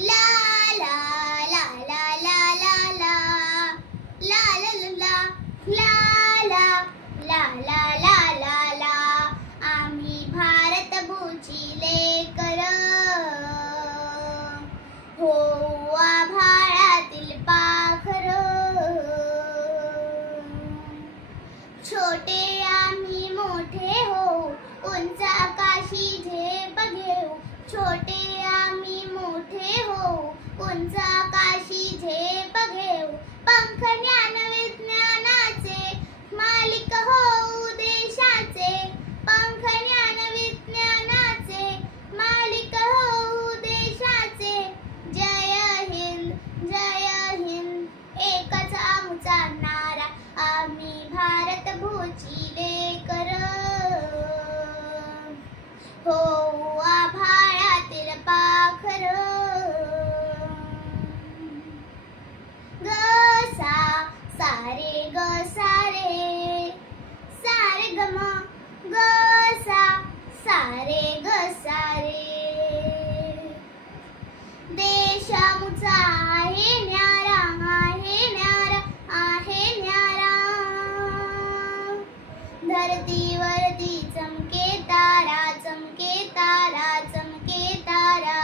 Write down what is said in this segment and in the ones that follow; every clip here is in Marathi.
ला ला ला ला ला ला ला ला ला ला ला ला ला ला ला ला ला आम्ही भारत भूची लेकर हो आभाळातील पाखर छोटे आम्ही मोठे हो उंच आकाशी झेप घेऊ छोटे आम्ही मोठे हो उंच आकाशी झेप घेऊ पंख ज्ञान विज्ञानाचे मालिक होऊ देशाचे पंख ज्ञान विज्ञानाचे मालिक होऊ देशाचे जय हिंद एकच आमचा नारा आम्ही भारत भूची लेकर हो आभाळातील पाखर ग सा सारे ग सारे सारे ग म ग सा सारे ग सारे देश आमचा आहे न्यारा आहे न्यारा धरतीवरती चमके तारा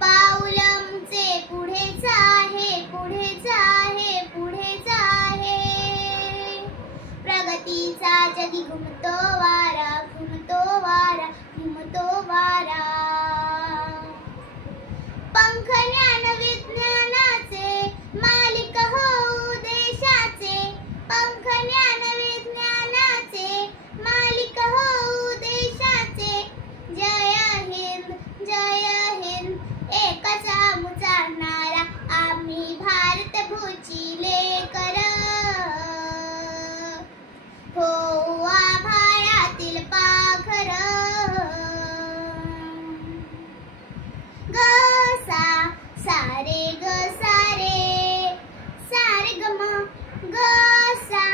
पाऊल आमचे पुढेच आहे प्रगतीचा जगी घुमतो वारा पंख ज्ञान विज्ञानाचे मालिक होऊ देशाचे पंख ज्ञान विज्ञानाचे मालिक होऊ देशाचे जय हिंद एकच आमचा नारा आम्ही भारत भूची लेकर हो आभाळातील पाखर ग सा सारे ग सारे सारे ग म ग सा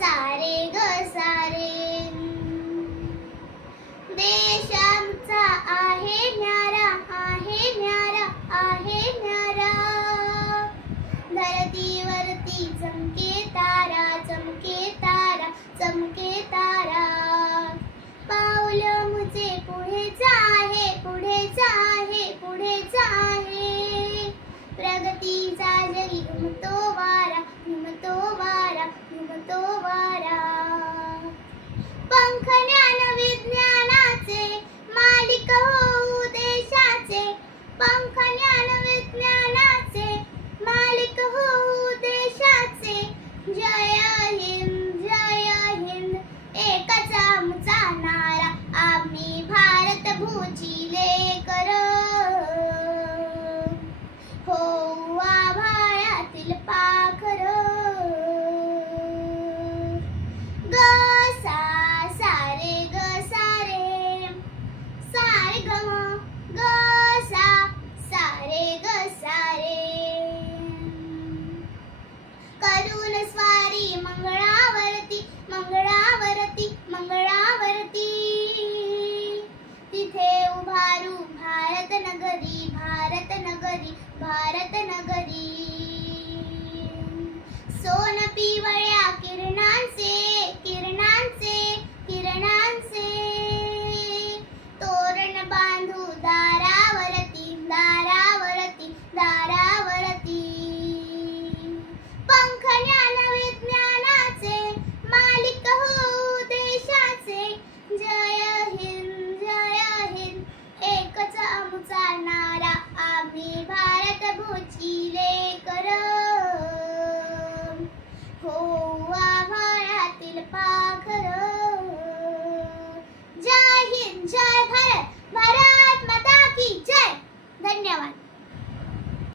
सारे ग सारे देश आमचा आहे न्यारा धरतीवरती चमके तारा पाऊल मुझे पुढेच आहे प्रगतीचा जगी घुमतो वारा पंख ज्ञान विज्ञानाचे मालिक होऊ देशाचे पंख ज्ञान विज्ञानाचे मालिक होऊ देशाचे जय हिंद एकच आमचा नारा आम्ही भारत भूची लेकर हो आभाळातील पाखर ग सा सारे ग सारे सारे ग म ग सा सारे ग सारे करून स्वारी मंगळावरती तिथे उभारू भारत नगरी सोन पिवळे